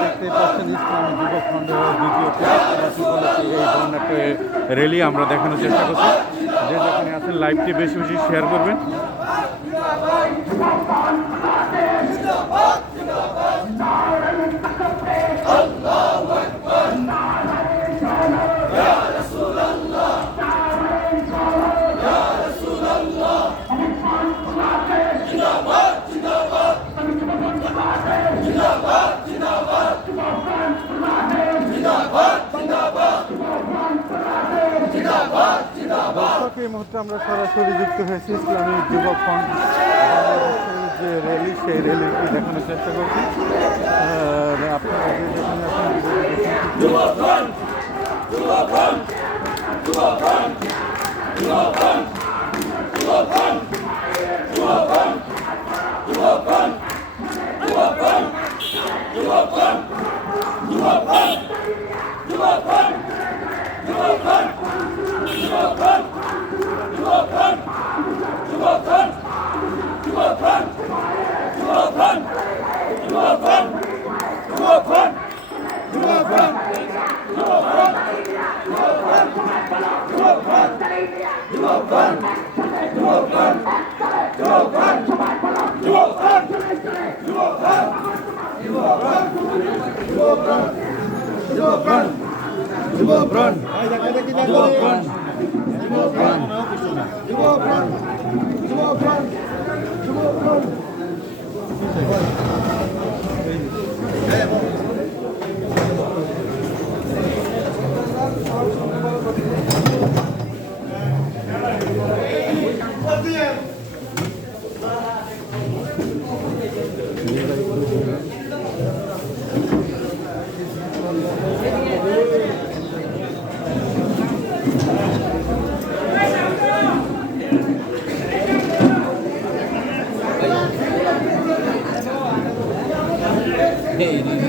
দেখতেই পাচ্ছেন আমরা দেখানোর চেষ্টা করছি। যে যেখানে আছেন লাইভটি বেশি বেশি শেয়ার করবেন। দর্শক এই মুহূর্তে আমরা সরাসরি যুক্ত হয়েছি ইসলামী যুবক ফ্রন্ট যে র্যালি সেই র্যালিটি দেখানোর চেষ্টা করছি আপনারা যে যেখানে দেখুন। যুব প্রাণ যুব প্রাণ যুব প্রাণ 네, 네.